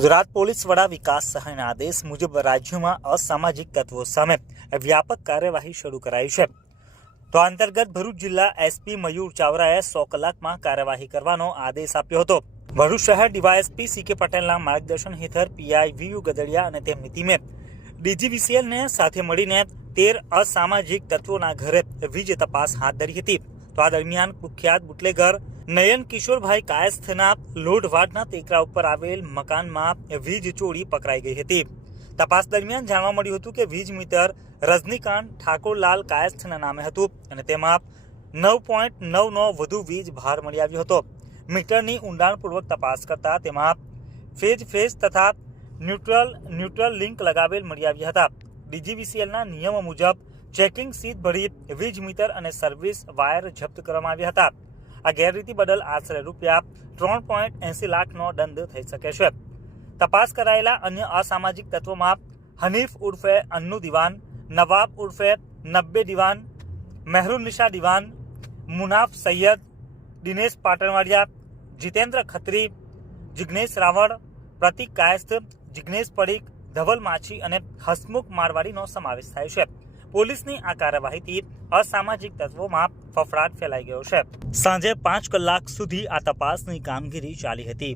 Gujarat police વડા વિકાસ સહાયના આદેશ મુજબ રાજ્યમાં અસામાજિક તત્વો સામે વ્યાપક કાર્યવાહી શરૂ કરાઈ છે. તો અંતર્ગત ભરૂચ જિલ્લા એસપી મયુર ચાવરાએ સો કલાકમાં કાર્યવાહી કરવાનો આદેશ આપ્યો હતો. ભરૂચ શહેર ડીવાયએસપી સી કે પટેલના માર્ગદર્શન હેઠળ પીઆઈ વીયુ ગદડિયા અને તેમની ટીમે ડીજીવીસીએલને સાથે મળીને તેર અસામાજિક તત્વોના ઘરે વીજ તપાસ હાથ ધરી હતી. તો આ દરમિયાન કુખ્યાત બુટલેગર નયન કિશોરભાઈ કાયસ્થના લોઢવાડના ટેકરા ઉપર આવેલ મકાનમાં વીજ ચોરી પકડાઈ ગઈ હતી. તપાસ દરમિયાન જાણવા મળ્યું હતું કે વીજ મીટર રજનીકાંત ઠાકોરલાલ કાયસ્થના નામે હતું અને તેમાં નવ પોઈન્ટ નવનો વધુ વીજ ભાર મળી આવ્યો હતો. મીટરની ઊંડાણપૂર્વક તપાસ કરતા તેમાં ફેજ ફેજ તથા ન્યુટ્રલ ન્યુટ્રલ લિંક લગાવેલ મળી આવ્યા હતા. ડીજીવીસીએલના નિયમો મુજબ ચેકિંગ સીટ ભરી વીજ મીટર અને સર્વિસ વાયર જપ્ત કરવામાં આવ્યા હતા. આ ગેરરીતિ બદલ આશરે રૂપિયા ત્રણ પોઈન્ટ એસી લાખનો દંડ થઈ શકે છે. તપાસ કરાયેલા અન્ય અસામાજિક તત્વોમાં હનીફ ઉર્ફે અન્નુ દિવાન, નવાબ ઉર્ફે નબ્બે દિવાન મહેરુનિશા દિવાન, મુનાફ સૈયદ, દિનેશ પાટણવાડિયા, જીતેન્દ્ર ખત્રી, જિગ્નેશ રાવળ, પ્રતિક કાયસ્થ, જિગ્નેશ પડીક, ધવલ માછી અને હસમુખ મારવાડીનો સમાવેશ થાય છે. પોલીસની આ કાર્યવાહીથી અસામાજિક તત્વોમાં ફફડાટ ફેલાઈ ગયો છે. સાંજે પાંચ કલાક સુધી આ તપાસની કામગીરી ચાલી હતી.